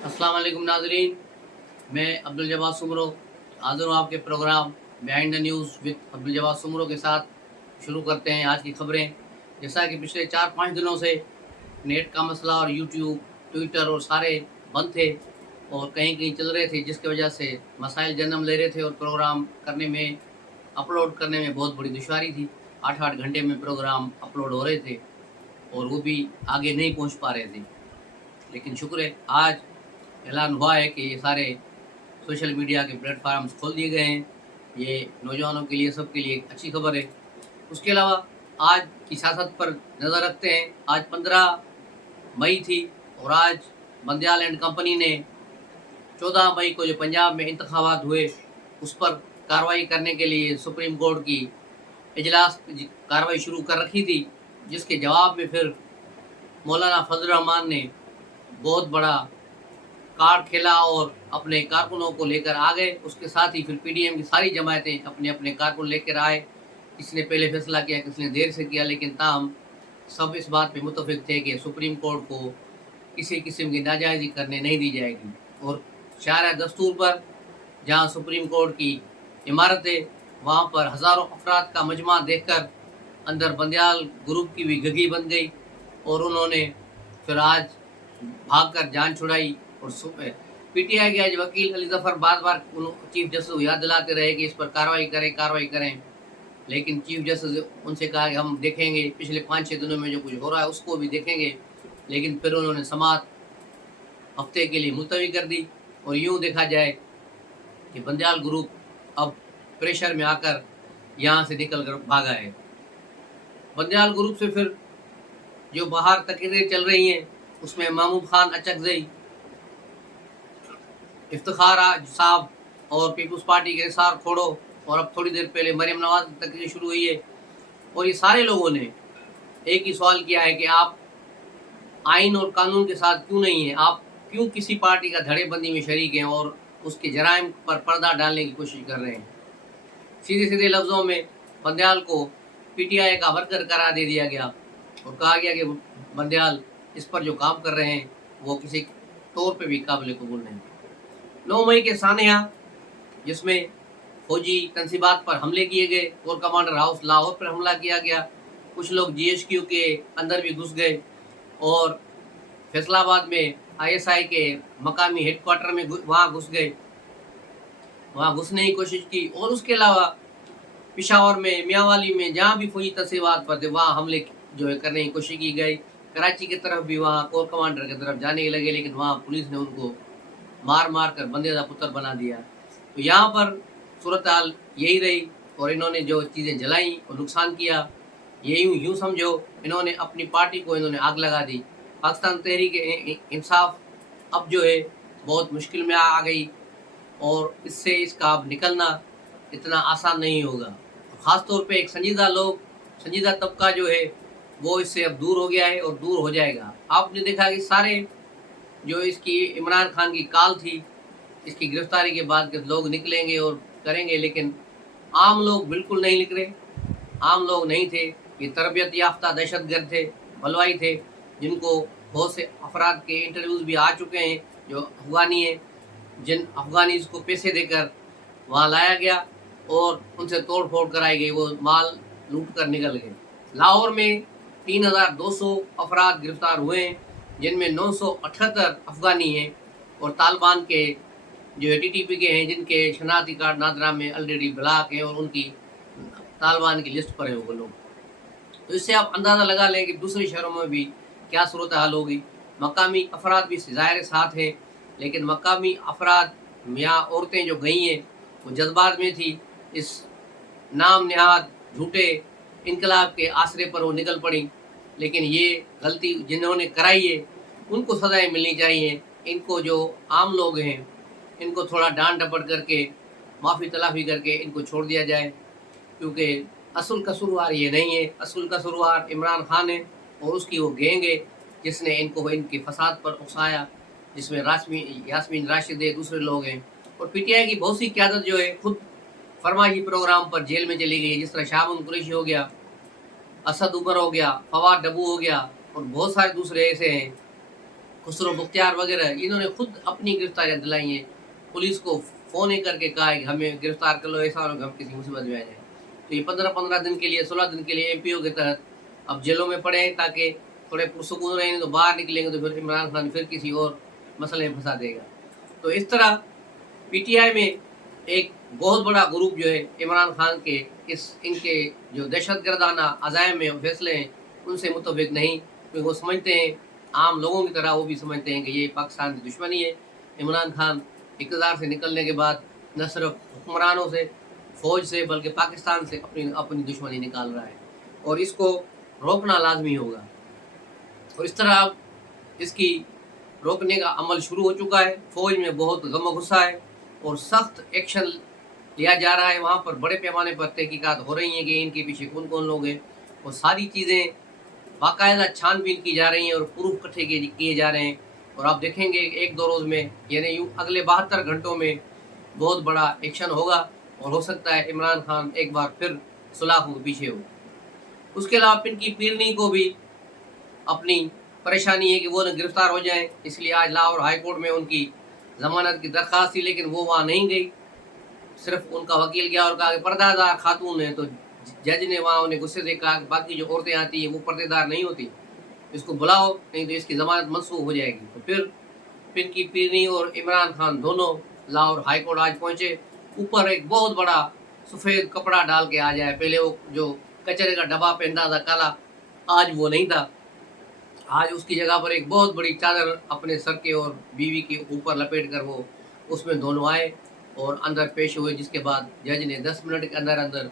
अस्सलाम वालेकुम नाजरीन। मैं अब्दुल जवाद सुमरो हाज़िर हूँ आपके programme behind the news with Abdul Jawad Soomro के साथ। शुरू करते हैं आज की खबरें। जैसा कि पिछले 4-5 दिनों से नेट का मसला और यूट्यूब, ट्विटर और सारे बंद थे और कहीं-कहीं चल रहे थे, जिसकी वजह से मसाइल जन्म ले रहे थे और प्रोग्राम करने में, अपलोड करने में बहुत बड़ी दुश्वारी थी। 8-8 घंटे में प्रोग्राम अपलोड हो रहे थे और वो भी आगे नहीं पहुँच पा रहे थे। लेकिन शुक्र है, आज ऐलान हुआ है कि ये सारे सोशल मीडिया के प्लेटफॉर्म्स खोल दिए गए हैं। ये नौजवानों के लिए, सबके लिए एक अच्छी खबर है। उसके अलावा आज की सियासत पर नज़र रखते हैं। आज 15 मई थी और आज बंदयाल एंड कंपनी ने 14 मई को जो पंजाब में इंतखाबात हुए, उस पर कार्रवाई करने के लिए सुप्रीम कोर्ट की इजलास कार्रवाई शुरू कर रखी थी, जिसके जवाब में फिर मौलाना फजल रहमान ने बहुत बड़ा कार्ड खेला और अपने कारकुनों को लेकर आ गए। उसके साथ ही फिर पीडीएम की सारी जमायतें अपने अपने कारकुन लेकर आए। किसी ने पहले फैसला किया, किसी ने देर से किया, लेकिन ताहम सब इस बात पे मुत्तफिक थे कि सुप्रीम कोर्ट को किसी किस्म की नाजायज़ी करने नहीं दी जाएगी। और शार दस्तूर पर जहाँ सुप्रीम कोर्ट की इमारत है, वहाँ पर हज़ारों अफराद का मजमा देखकर अंदर बंदयाल ग्रुप की भी गगी बन गई और उन्होंने फिर आज भागकर जान छुड़ाई। और पीटीआई के आज वकील अली जफर बार बार चीफ जस्टिस को याद दिलाते रहे कि इस पर कार्रवाई करें, लेकिन चीफ जस्टिस उनसे कहा कि हम देखेंगे, पिछले 5-6 दिनों में जो कुछ हो रहा है उसको भी देखेंगे। लेकिन फिर उन्होंने समाअत हफ्ते के लिए मुलतवी कर दी। और यूँ देखा जाए कि बंदयाल ग्रुप अब प्रेशर में आकर यहाँ से निकल कर भागा है। बंदयाल ग्रुप से फिर जो बाहर तकरीरें चल रही हैं, उसमें महमूद खान अचकजई, इफ्तिखार साहब और पीपल्स पार्टी के निसार खोड़ो, और अब थोड़ी देर पहले मरियम नवाज की तकरीर शुरू हुई है। और ये सारे लोगों ने एक ही सवाल किया है कि आप आइन और कानून के साथ क्यों नहीं हैं, आप क्यों किसी पार्टी का धड़ेबंदी में शरीक हैं और उसके जराइम पर पर्दा डालने की कोशिश कर रहे हैं। सीधे सीधे लफ्ज़ों में बंदयाल को पीटीआई का वर्कर करार दे दिया गया और कहा गया कि बंदयाल इस पर जो काम कर रहे हैं वो किसी तौर पे भी काबिल कबूल नहीं। 9 मई के सानिया, जिसमें फौजी तनसीबात पर हमले किए गए, कोर कमांडर हाउस लाहौर पर हमला किया गया, कुछ लोग जीएचक्यू के अंदर भी घुस गए और फैसलाबाद में आईएसआई के मकामी हेडक्वार्टर में वहाँ घुस गए, वहाँ घुसने की कोशिश की। और उसके अलावा पिशावर में, मियांवाली में, जहाँ भी फौजी तनसीबात पर थे वहाँ हमले जो है करने की कोशिश की गई। कराची की तरफ भी वहाँ कोर कमांडर की तरफ जाने लगे, लेकिन वहाँ पुलिस ने उनको मार मार कर बंदे का पुत्र बना दिया। तो यहाँ पर सूरत हाल यही रही और इन्होंने जो चीज़ें जलाई और नुकसान किया, ये यूँ समझो इन्होंने अपनी पार्टी को इन्होंने आग लगा दी। पाकिस्तान तहरीक इंसाफ अब जो है बहुत मुश्किल में आ गई और इससे इसका अब निकलना इतना आसान नहीं होगा। ख़ास तौर पे एक संजीदा तबका जो है वो इससे अब दूर हो गया है और दूर हो जाएगा। आपने देखा कि सारे जो इसकी इमरान खान की काल थी, इसकी गिरफ्तारी के बाद के लोग निकलेंगे और करेंगे, लेकिन आम लोग बिल्कुल नहीं निकले। आम लोग नहीं थे, ये तरबियत याफ्ता दहशतगर्द थे, बलवाई थे, जिनको बहुत से अफराद के इंटरव्यूज़ भी आ चुके हैं जो अफ़गानी हैं, जिन अफ़गानीज़ को पैसे देकर वहाँ लाया गया और उनसे तोड़ फोड़ कराई गई, वो माल लूट कर निकल गए। लाहौर में 3200 अफराद गिरफ्तार हुए हैं, जिनमें 978 अफ़गानी हैं और तालिबान के जो टीटीपी के हैं, जिनके शनाख्ती कार्ड नादरा में ऑलरेडी ब्लॉक हैं और उनकी तालिबान की लिस्ट पर है वो लोग। तो इससे आप अंदाज़ा लगा लें कि दूसरे शहरों में भी क्या सूरत हाल होगी। मकामी अफराद भी ज़ाहिर साथ हैं, लेकिन मकामी अफराद या औरतें जो गई हैं वो जज्बात में थी, इस नाम नहाद झूठे इनकलाब के आसरे पर वो निकल पड़ी। लेकिन ये गलती जिन्होंने कराई है उनको सज़ाएं मिलनी चाहिए। इनको जो आम लोग हैं इनको थोड़ा डांट डपट करके माफ़ी तलाफ़ी करके इनको छोड़ दिया जाए, क्योंकि असल कसूरवार ये नहीं है। असल कसूरवार इमरान खान है और उसकी वो गैंग है जिसने इनको इनके फसाद पर उकसाया, जिसमें यास्मीन राशिद है, दूसरे लोग हैं। और पीटीआई की बहुत सी क़यादत जो है खुद फरमाइशी प्रोग्राम पर जेल में चली गई, जिस तरह शाहमन कुरैशी हो गया, असद उमर हो गया, फवाद डबू हो गया और बहुत सारे दूसरे ऐसे हैं खुसरो मुख्तियार वगैरह, इन्होंने खुद अपनी गिरफ्तारियां दिलाई हैं। पुलिस को फ़ोन ही करके कहा है कि हमें गिरफ्तार कर लो, ऐसा हो कि हम किसी मुसीबत में आ जाए। तो ये 15-15 दिन के लिए, 16 दिन के लिए एमपीओ के तहत अब जेलों में पड़े हैं, ताकि थोड़े पुरसुकून रहेंगे। तो बाहर निकलेंगे तो फिर इमरान खान फिर किसी और मसले में फंसा देगा। तो इस तरह पीटीआई में एक बहुत बड़ा ग्रुप जो है इमरान खान के इनके जो दहशतगर्दाना अज़ाइम में फैसले हैं उनसे मुतफिक नहीं, क्योंकि वो समझते हैं, आम लोगों की तरह वो भी समझते हैं कि ये पाकिस्तान की दुश्मनी है। इमरान खान इक़्तिदार से निकलने के बाद न सिर्फ हुक्मरानों से, फ़ौज से, बल्कि पाकिस्तान से अपनी अपनी दुश्मनी निकाल रहा है, और इसको रोकना लाजमी होगा। और इस तरह अब इसकी रोकने का अमल शुरू हो चुका है। फ़ौज में बहुत गम गुस्सा है और सख्त एक्शन लिया जा रहा है। वहाँ पर बड़े पैमाने पर तहकीकात हो रही हैं कि इनके पीछे कौन कौन लोग हैं, और सारी चीज़ें बाकायदा छानबीन की जा रही हैं और प्रूफ इकट्ठे किए जा रहे हैं। और आप देखेंगे 1-2 रोज़ में, यानी यूँ अगले 72 घंटों में बहुत बड़ा एक्शन होगा, और हो सकता है इमरान खान एक बार फिर सलाखों के पीछे हो। उसके अलावा पिंकी पीरनी को भी अपनी परेशानी है कि वो न गिरफ्तार हो जाएं, इसलिए आज लाहौर हाई कोर्ट में उनकी ज़मानत की दरख्वास्त थी, लेकिन वो वहाँ नहीं गई। सिर्फ उनका वकील गया और कहा कि पर्दादार खातून है, तो जज ने वहाँ उन्हें गुस्से से कहा कि बाकी जो औरतें आती हैं वो पर्देदार नहीं होती, इसको बुलाओ, नहीं तो इसकी ज़मानत मनसूख हो जाएगी। तो फिर पिंकी पीरनी और इमरान खान दोनों लाहौर हाई कोर्ट आज पहुँचे। ऊपर एक बहुत बड़ा सफ़ेद कपड़ा डाल के आ जाए। पहले वो जो कचरे का डब्बा पहनता था काला, आज वो नहीं था। आज उसकी जगह पर एक बहुत बड़ी चादर अपने सर के और बीवी के ऊपर लपेट कर वो उसमें दोनों आए और अंदर पेश हुए, जिसके बाद जज ने 10 मिनट के अंदर अंदर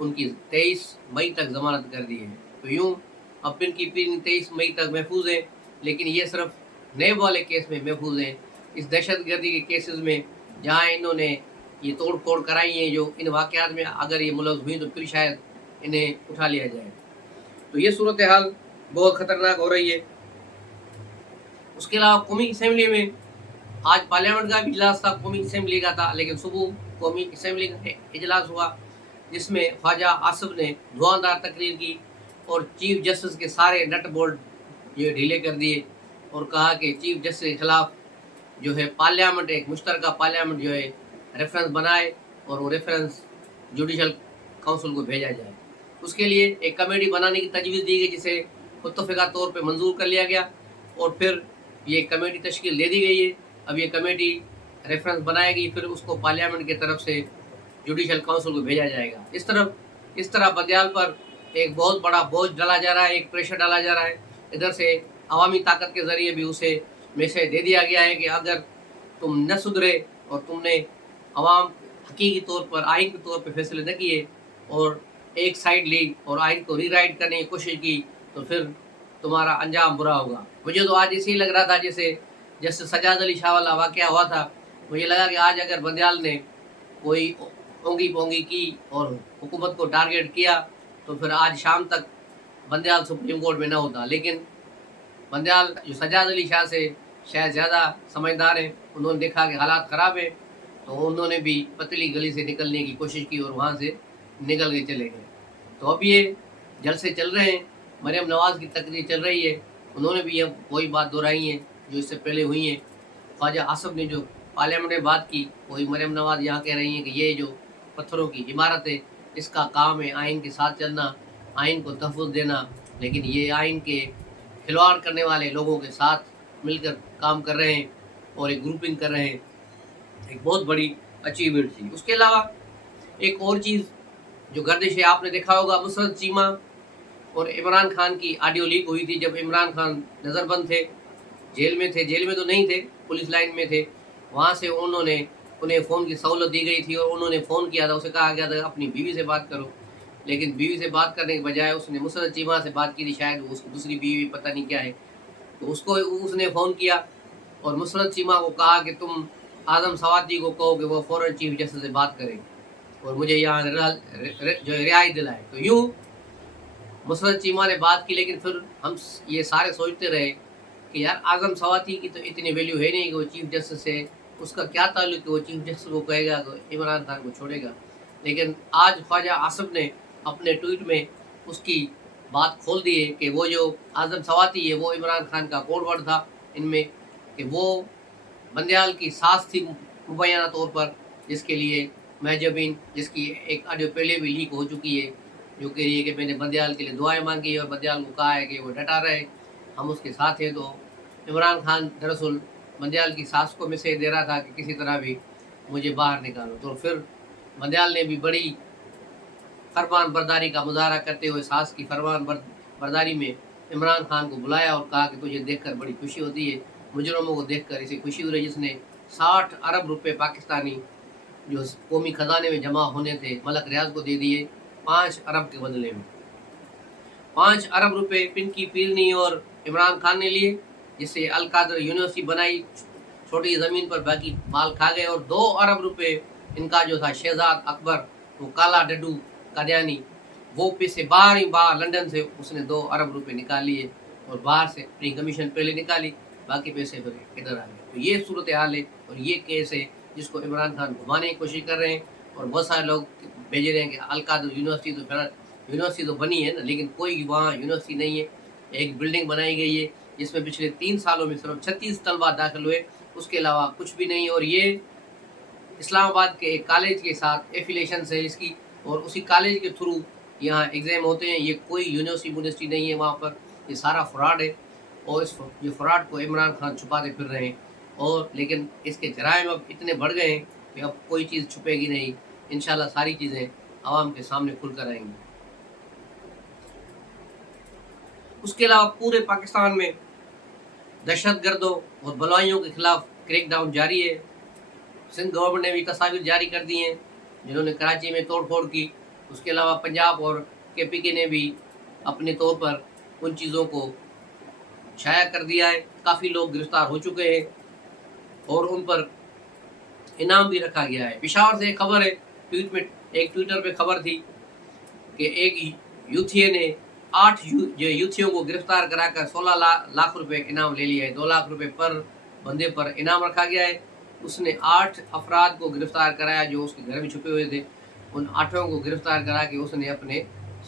उनकी 23 मई तक ज़मानत कर दी है। तो यूँ अब पिंकी पीरनी 23 मई तक महफूज हैं, लेकिन ये सिर्फ नेब वाले केस में महफूज हैं। इस दहशतगर्दी के केसेस में जहाँ इन्होंने ये तोड़ फोड़ कराई है, जो इन वाक़यात में अगर ये मुलव्वस हुई तो फिर शायद इन्हें उठा लिया जाए। तो ये सूरत हाल बहुत ख़तरनाक हो रही है। उसके अलावा कौमी असम्बली में आज पार्लियामेंट का भी इजलास था, कौमी असम्बली का था, लेकिन सुबह कौमी असम्बली का इजलास हुआ, जिसमें ख्वाजा आसिफ ने धुआंधार तकरीर की और चीफ जस्टिस के सारे नट बोल्ट ये ढीले कर दिए, और कहा कि चीफ जस्टिस के खिलाफ जो है पार्लियामेंट, एक मुश्तरका पार्लियामेंट जो है रेफरेंस बनाए, और वो रेफरेंस जुडिशल काउंसिल को भेजा जाए। उसके लिए एक कमेटी बनाने की तजवीज़ दी गई, जिसे मुत्तफ़िका तौर पे मंजूर कर लिया गया, और फिर ये कमेटी तश्कील दे दी गई है। अब ये कमेटी रेफरेंस बनाएगी, फिर उसको पार्लियामेंट की तरफ से जुडिशल काउंसिल को भेजा जाएगा। इस तरह बंदियाल पर एक बहुत बड़ा बोझ डाला जा रहा है, एक प्रेशर डाला जा रहा है। इधर से अवामी ताकत के ज़रिए भी उसे मैसेज दे दिया गया है कि अगर तुम न सुधरे और तुमने अवाम हकीकी तौर पर, आइन के तौर पर फैसले न किए और एक साइड ली और आइन को रीराइट करने की कोशिश की, तो फिर तुम्हारा अंजाम बुरा होगा। मुझे तो आज इसी लग रहा था जैसे सजाद अली शाह वाला वाक़या हुआ था। मुझे लगा कि आज अगर बंदियाल ने कोई ओंगी पोंगी की और हुकूमत को टारगेट किया, तो फिर आज शाम तक बंदियाल सुप्रीम कोर्ट में न होता। लेकिन बंदियाल जो सजाद अली शाह से शायद ज़्यादा समझदार हैं, उन्होंने देखा कि हालात ख़राब है, तो उन्होंने भी पतली गली से निकलने की कोशिश की और वहाँ से निकल के चले गए। तो अब ये जलसे चल रहे हैं, मरियम नवाज़ की तकरीर चल रही है, उन्होंने भी अब वही बात दोहराई है जो इससे पहले हुई है। ख्वाजा आसिफ ने जो पार्लियामेंट में बात की, वही मरियम नवाज़ यहाँ कह रही हैं कि ये जो पत्थरों की इमारत है, इसका काम है आइन के साथ चलना, आइन को तहफ़्फ़ुज़ देना, लेकिन ये आइन के खिलवाड़ करने वाले लोगों के साथ मिलकर काम कर रहे हैं और एक ग्रुपिंग कर रहे हैं। एक बहुत बड़ी अचीवमेंट थी। उसके अलावा एक और चीज़ जो गर्दिश है, आपने देखा होगा, मुसरत चीमा और इमरान खान की ऑडियो लीक हुई थी जब इमरान खान नज़रबंद थे, जेल में थे। जेल में तो नहीं थे, पुलिस लाइन में थे। वहाँ से उन्हें फ़ोन की सहूलत दी गई थी और उन्होंने फ़ोन किया था, उसे कहा गया था अपनी बीवी से बात करो, लेकिन बीवी से बात करने के बजाय उसने मुसरत चीमा से बात की थी। शायद वो उसकी दूसरी बीवी पता नहीं क्या है, तो उसने फ़ोन किया और मुसरत चीमा को कहा कि तुम आज़म सवाती को कहो कि वो फ़ौरन चीफ जस्टिस से बात करें और मुझे यहाँ जो रिहाई दिलाए। तो यूँ मुसरत चीमा ने बात की, लेकिन फिर हम ये सारे सोचते रहे कि यार आज़म सवाती की तो इतनी वैल्यू है नहीं कि वो चीफ जस्टिस है, उसका क्या ताल्लुक कि वो चीफ जस्टिस को कहेगा तो इमरान खान को छोड़ेगा। लेकिन आज ख्वाजा आसिफ ने अपने ट्वीट में उसकी बात खोल दी है कि वो जो आज़म सवाती है वो इमरान खान का कोड वर्ड था। ان میں کہ وہ بندیال کی ساز تھی مبینہ طور پر، جس کے لیے محجبین، جس کی ایک آڈیو پہلے بھی لیک ہو چکی ہے، جو کہہ رہی ہے کہ میں نے بندیال کے لیے دعائیں مانگی ہے اور بندیال کو کہا ہے کہ وہ ڈٹا رہے، ہم اس کے ساتھ ہیں۔ تو عمران خان دراصل بندیال کی ساز کو میسیج دے رہا تھا کہ کسی طرح بھی مجھے باہر نکالو۔ تو پھر بندیال نے بھی بڑی فرمان برداری کا مظاہرہ کرتے ہوئے ساز کی فرمان برداری میں عمران خان کو بلایا اور کہا کہ تجھے دیکھ کر بڑی خوشی ہوتی ہے، مجرموں کو دیکھ کر اسے خوشی ہو رہی، جس نے 60 ارب روپے پاکستانی جو قومی خزانے میں جمع ہونے تھے ملک ریاض کو دے دیے 5 ارب کے بدلے میں۔ 5 ارب روپے پن کی پیرنی اور عمران خان نے لیے، جس سے القادر یونیورسٹی بنائی چھوٹی زمین پر، باقی مال کھا گئے، اور 2 ارب روپے ان کا جو تھا شہزاد اکبر، وہ کالا ڈڈو قادیانی، وہ پیسے باہر لندن سے اس نے 2 ارب روپے نکال لیے اور باہر سے اپنی کمیشن پہلے نکالی، باقی پیسے پھر ادھر آ گئے۔ تو یہ صورتحال ہے اور یہ کیس ہے جس کو عمران خان گھمانے کی کوشش کر رہے ہیں، اور بہت سارے لوگ بھیج رہے ہیں کہ القادر یونیورسٹی تو بنی ہے نا، لیکن کوئی وہاں یونیورسٹی نہیں ہے۔ ایک بلڈنگ بنائی گئی ہے جس میں پچھلے 3 سالوں میں صرف 36 طلبہ داخل ہوئے، اس کے علاوہ کچھ بھی نہیں، اور یہ اسلام آباد کے ایک کالج کے ساتھ ایفیلیشن ہے اس کی، اور اسی کالج کے تھرو یہاں ایگزام ہوتے ہیں۔ یہ کوئی یونیورسٹی نہیں ہے وہاں پر، یہ سارا فراڈ ہے، اور یہ فراڈ کو عمران خان چھپاتے پھر رہے ہیں، اور لیکن اس کے جرائم اب اتنے بڑھ گئے ہیں کہ اب کوئی چیز چھپے گی نہیں، انشاءاللہ ساری چیزیں عوام کے سامنے کھل کر آئیں گی۔ اس کے علاوہ پورے پاکستان میں دہشت گردوں اور بلوائیوں کے خلاف کریک ڈاؤن جاری ہے۔ سندھ گورنمنٹ نے بھی تصاویر جاری کر دی ہیں جنہوں نے کراچی میں توڑ پھوڑ کی۔ اس کے علاوہ پنجاب اور KPK نے بھی اپنے طور پر ان چیزوں کو شائع کر دیا ہے، کافی لوگ گرفتار ہو چکے ہیں اور ان پر انعام بھی رکھا گیا ہے۔ پشاور سے ایک خبر ہے، ٹویٹر پہ خبر تھی کہ ایک یوتھیے نے 8 یوتھیوں کو گرفتار کرا کر 16 لاکھ روپے انعام لے لیا ہے۔ 2 لاکھ روپے پر بندے پر انعام رکھا گیا ہے۔ اس نے 8 افراد کو گرفتار کرایا جو اس کے گھر میں چھپے ہوئے تھے، ان 8 کو گرفتار کرا کے اس نے اپنے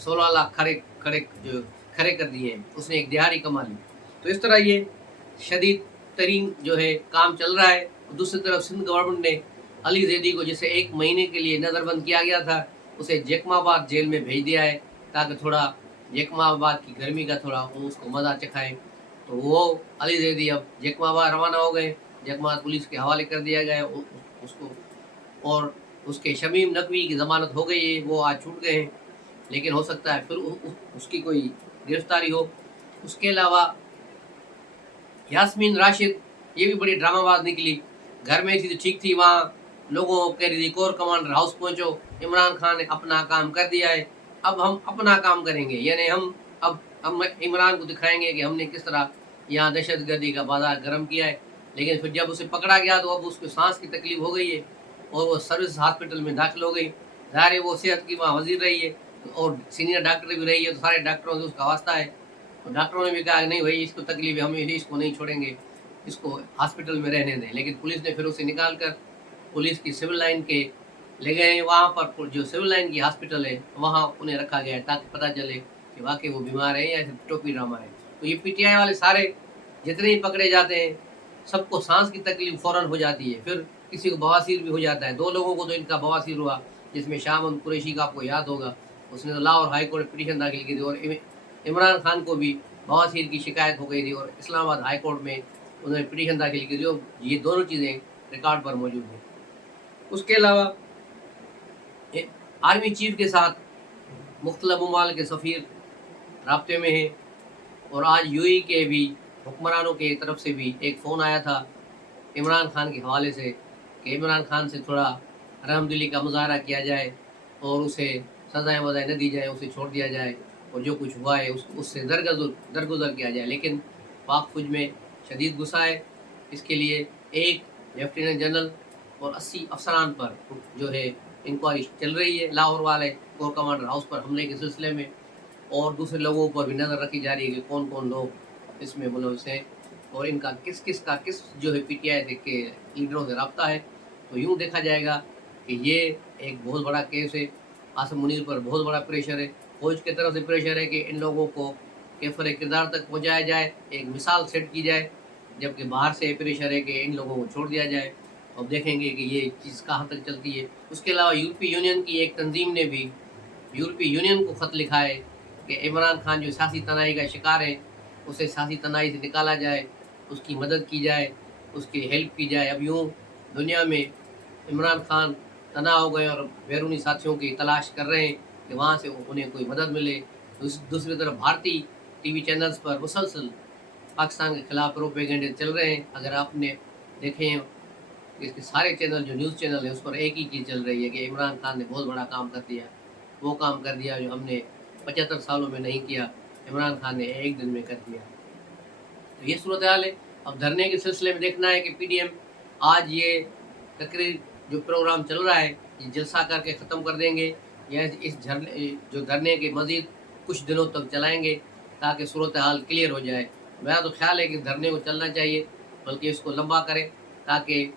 16 لاکھ کھڑے کر دیے ہیں، اس نے ایک دہاڑی کما لی۔ تو اس طرح یہ شدید ترین جو ہے کام چل رہا ہے۔ دوسری طرف سندھ گورنمنٹ نے علی زیدی کو، جسے 1 مہینے کے لیے نظر بند کیا گیا تھا، اسے جیکما آباد جیل میں بھیج دیا ہے تاکہ تھوڑا جیکما آباد کی گرمی کا تھوڑا اس کو مزہ چکھائیں۔ تو وہ علی زیدی اب جیکما آباد روانہ ہو گئے، جیکما پولیس کے حوالے کر دیا گیا اس کو، اور اس کے شمیم نقوی کی ضمانت ہو گئی ہے، وہ آج چھوٹ گئے ہیں، لیکن ہو سکتا ہے پھر اس کی کوئی گرفتاری ہو۔ اس کے علاوہ یاسمین راشد، یہ بھی بڑی ڈرامہ باز نکلی، گھر میں تھی تو ٹھیک تھی، وہاں لوگوں کو کہہ رہی تھی کور کمانڈر ہاؤس پہنچو، عمران خان نے اپنا کام کر دیا ہے، اب ہم اپنا کام کریں گے، یعنی ہم عمران کو دکھائیں گے کہ ہم نے کس طرح یہاں دہشت گردی کا بازار گرم کیا ہے۔ لیکن پھر جب اسے پکڑا گیا تو اب اس کو سانس کی تکلیف ہو گئی ہے اور وہ سروس ہاسپٹل میں داخل ہو گئی۔ ظاہر ہے وہ صحت کی وہاں وزیر رہی ہے اور سینئر ڈاکٹر بھی رہی ہے، تو سارے ڈاکٹروں سے اس کا واسطہ ہے، تو ڈاکٹروں نے بھی کہا کہ نہیں بھائی اس کو تکلیف ہے، ہم اس کو نہیں چھوڑیں گے، اس کو ہاسپٹل میں رہنے دیں۔ لیکن پولیس نے پھر اسے نکال کر پولیس کی سول لائن کے لے گئے ہیں، وہاں پر جو سول لائن کی ہاسپٹل ہے وہاں انہیں رکھا گیا ہے تاکہ پتہ چلے کہ واقعی وہ بیمار ہے یا ٹوپی ڈرامہ ہے۔ تو یہ PTI والے سارے جتنے ہی پکڑے جاتے ہیں سب کو سانس کی تکلیف فوراً ہو جاتی ہے، پھر کسی کو بواسیر بھی ہو جاتا ہے۔ 2 لوگوں کو تو ان کا بواسیر ہوا، جس میں شاہ محمود قریشی کا آپ کو یاد ہوگا، اس نے تو لاہور ہائی کورٹ میں پٹیشن داخل کی تھی، اور عمران خان کو بھی بواسیر کی شکایت ہو گئی تھی اور اسلام آباد ہائی کورٹ میں انہوں نے پٹیشن داخل کی تھی، اور یہ دونوں چیزیں ریکارڈ پر موجود ہیں۔ اس کے علاوہ آرمی چیف کے ساتھ مختلف ممالک کے سفیر رابطے میں ہیں، اور آج UAE کے بھی حکمرانوں کی طرف سے بھی ایک فون آیا تھا عمران خان کے حوالے سے کہ عمران خان سے تھوڑا رحم دلی کا مظاہرہ کیا جائے اور اسے سزائیں وزائیں نہ دی جائیں، اسے چھوڑ دیا جائے، اور جو کچھ ہوا ہے اس سے درگزر کیا جائے۔ لیکن پاک فوج میں شدید غصہ ہے، اس کے لیے ایک لیفٹیننٹ جنرل اور 80 افسران پر جو ہے انکوائری چل رہی ہے لاہور والے کور کمانڈر ہاؤس پر حملے کے سلسلے میں، اور دوسرے لوگوں پر بھی نظر رکھی جا رہی ہے کہ کون کون لوگ اس میں ملوث ہیں اور ان کا کس جو ہے PTI کے لیڈروں سے رابطہ ہے۔ تو یوں دیکھا جائے گا کہ یہ ایک بہت بڑا کیس ہے، عاصم منیر پر بہت بڑا پریشر ہے، فوج کی طرف سے پریشر ہے کہ ان لوگوں کو کیفر کردار تک پہنچایا جائے، ایک مثال سیٹ کی جائے، جبکہ باہر سے پریشر ہے کہ ان لوگوں کو چھوڑ دیا جائے. اب دیکھیں گے کہ یہ چیز کہاں تک چلتی ہے. اس کے علاوہ یورپی یونین کی ایک تنظیم نے بھی یورپی یونین کو خط لکھا ہے کہ عمران خان جو سیاسی تنائی کا شکار ہے اسے سیاسی تنائی سے نکالا جائے، اس کی مدد کی جائے، اس کی ہیلپ کی جائے. اب یوں دنیا میں عمران خان تنہا ہو گئے اور بیرونی ساتھیوں کی تلاش کر رہے ہیں کہ وہاں سے انہیں کوئی مدد ملے. دوسری طرف بھارتی ٹی وی چینلز پر مسلسل پاکستان کے خلاف پروپیگنڈے چل رہے ہیں. اگر آپ نے دیکھیں اس کے سارے چینل جو نیوز چینل ہیں اس پر ایک ہی چیز چل رہی ہے کہ عمران خان نے بہت بڑا کام کر دیا، وہ کام کر دیا جو ہم نے 75 سالوں میں نہیں کیا، عمران خان نے ایک دن میں کر دیا. تو یہ صورتحال ہے. اب دھرنے کے سلسلے میں دیکھنا ہے کہ پی ڈی ایم آج یہ تقریر جو پروگرام چل رہا ہے یہ جلسہ کر کے ختم کر دیں گے یا اس جو دھرنے کے مزید کچھ دنوں تک چلائیں گے تاکہ صورتحال کلیئر ہو جائے. میرا تو خیال ہے کہ دھرنے کو چلنا چاہیے، بلکہ اس کو لمبا کریں تاکہ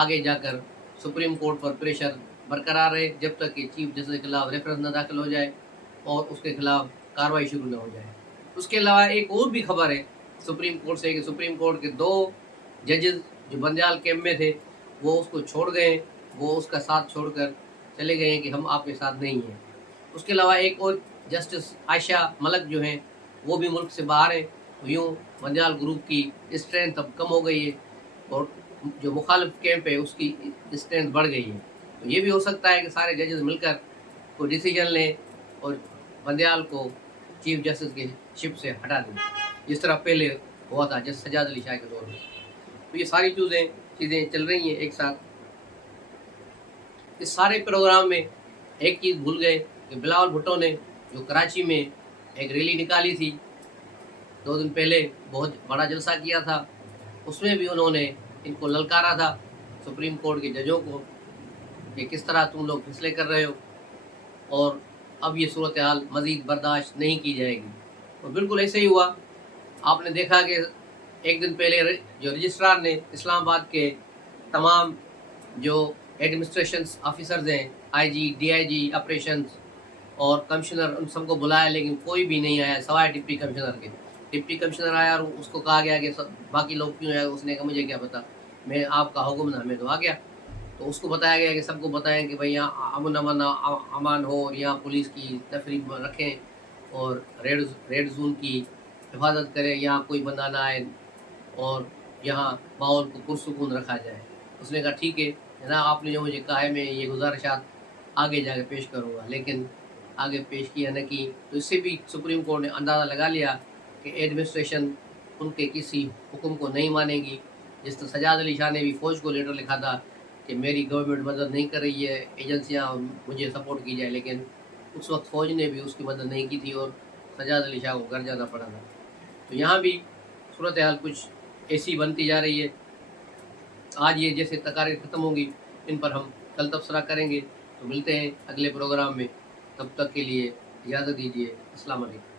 آگے جا کر سپریم کورٹ پر پریشر برقرار رہے جب تک کہ چیف جسٹس کے خلاف ریفرنس نہ داخل ہو جائے اور اس کے خلاف کارروائی شروع نہ ہو جائے. اس کے علاوہ ایک اور بھی خبر ہے سپریم کورٹ سے کہ سپریم کورٹ کے 2 ججز جو بندیال کیمپ میں تھے وہ اس کو چھوڑ گئے، وہ اس کا ساتھ چھوڑ کر چلے گئے ہیں کہ ہم آپ کے ساتھ نہیں ہیں. اس کے علاوہ ایک اور جسٹس عائشہ ملک جو ہیں وہ بھی ملک سے باہر ہیں. تو یوں بندیال گروپ کی اسٹرینتھ اب کم ہو گئی ہے اور جو مخالف کیمپ ہے اس کی اسٹرینتھ بڑھ گئی ہے. تو یہ بھی ہو سکتا ہے کہ سارے ججز مل کر کوئی ڈیسیجن لیں اور بندیال کو چیف جسٹس کے شپ سے ہٹا دیں جس طرح پہلے ہوا تھا جس سجاد علی شاہ کے دور میں. تو یہ ساری چیزیں چل رہی ہیں ایک ساتھ. اس سارے پروگرام میں ایک چیز بھول گئے کہ بلاول بھٹو نے جو کراچی میں ایک ریلی نکالی تھی 2 دن پہلے، بہت بڑا جلسہ کیا تھا، اس میں بھی انہوں نے ان کو للکارا تھا سپریم کورٹ کے ججوں کو کہ کس طرح تم لوگ فیصلے کر رہے ہو اور اب یہ صورتحال مزید برداشت نہیں کی جائے گی. اور بالکل ایسے ہی ہوا. آپ نے دیکھا کہ ایک دن پہلے جو رجسٹرار نے اسلام آباد کے تمام جو ایڈمنسٹریشن آفیسرز ہیں، آئی جی، ڈی آئی جی آپریشنز اور کمشنر، ان سب کو بلایا لیکن کوئی بھی نہیں آیا سوائے ڈپٹی کمشنر کے. ڈپٹی کمشنر آیا اور اس کو کہا گیا کہ باقی لوگ کیوں آئے. اس نے کہا مجھے کیا پتا، میں آپ کا حکم نہ میں تو آ گیا. تو اس کو بتایا گیا کہ سب کو بتائیں کہ بھائی یہاں امان ہو اور یہاں پولیس کی تفریح رکھیں اور ریڈ زون کی حفاظت کریں، یہاں کوئی بندہ نہ آئے اور یہاں ماحول کو پرسکون رکھا جائے. اس نے کہا ٹھیک ہے جناب، آپ نے جو مجھے کہا ہے میں یہ گزارشات آگے جا کے پیش کروں گا، لیکن آگے پیش کیا نہ کی. تو اس سے بھی سپریم کورٹ نے اندازہ لگا لیا کہ ایڈمنسٹریشن ان کے کسی حکم کو نہیں مانے گی. جس طرح سجاد علی شاہ نے بھی فوج کو لیٹر لکھا تھا کہ میری گورنمنٹ مدد نہیں کر رہی ہے، ایجنسیاں مجھے سپورٹ کی جائے، لیکن اس وقت فوج نے بھی اس کی مدد نہیں کی تھی اور سجاد علی شاہ کو گھر جانا پڑا تھا. تو یہاں بھی صورتحال کچھ ایسی بنتی جا رہی ہے. آج یہ جیسے تقاریر ختم ہوں گی ان پر ہم کل تبصرہ کریں گے. تو ملتے ہیں اگلے پروگرام میں، تب تک کے لیے اجازت دیجیے. السلام علیکم.